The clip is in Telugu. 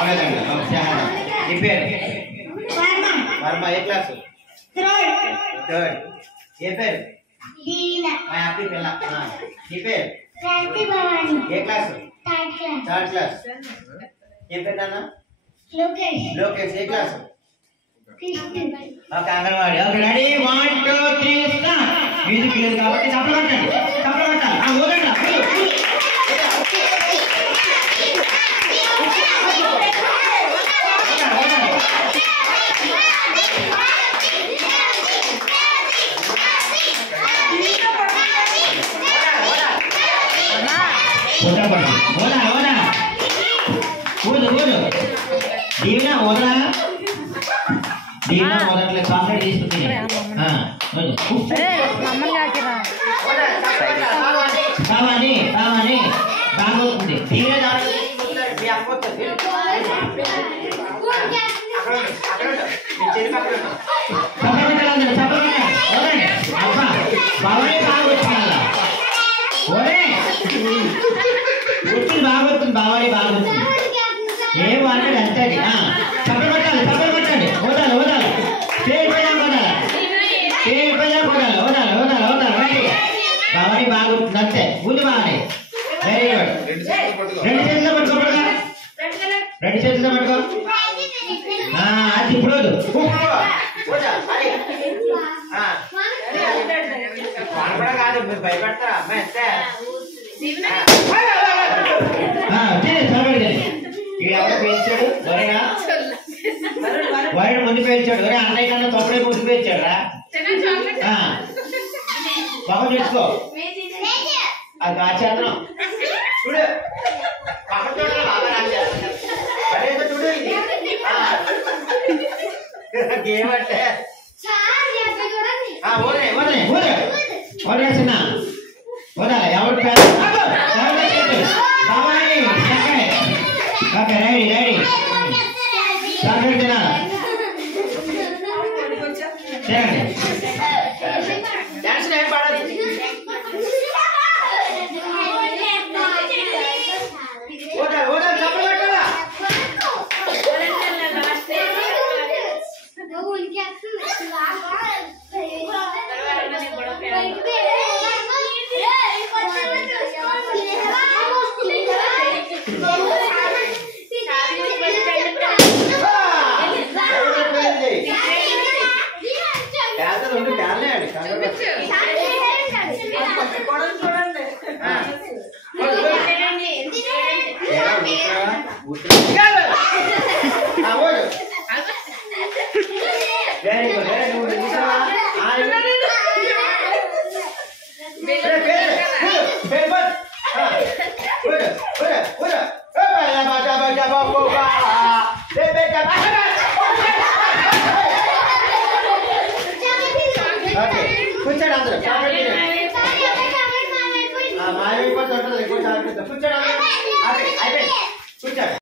అవలేదండి షహానా నీ పేరు వర్మ ఏ క్లాస్ థర్డ్ ఏ పేరు హ్యాపీ పిల్ల నీ పేరు ఏ క్లాస్ థర్డ్ క్లాస్ ఏ పేరు నాన్న లోకేష్ ఏ class okay anganwadi okay ready 1 2 3 start music లేదు కాబట్టి చప్పట్లు కొట్టండి ఓదండి దీవెన వదలా దీవెన వదలట్లే కాంప్లీట్ తీసుకుంటుంది కావాలి బాగోతుంది దీవెన బాగోతుంది బాగోతుంది ఏం అన్నాడు అంతే చప్పలు కొట్టాలి ఓదాలి బావని బాగుంటుంది అంతే ముందు బావని వెరీ గుడ్ రెండు చేతుల్లో పట్టుకో అది ఇప్పుడు కాదు మీరు భయపడతారా అమ్మాయి అంతే ఎవరు పేల్చాడు వరుడు ముందు పేల్చాడు అన్నయ్య కన్నా తొక్కడే ముందు పేల్చాడు రా బాబు చేసుకో అది రాచేతనం చూడు పక్కన చూడ బాగా రాచేతనం చూడు గేమ్ అంటే చిన్న వదాలి ఎవరు ఓకే రెడీ చాక్లెట్ తినాలా చేయండి డాన్స్ ఏం పాడదు ఓదా చప్పలు కొట్టాలా కూర్చోండి అందరూ మాయమైపోతుంది కూర్చోండి కూర్చోండి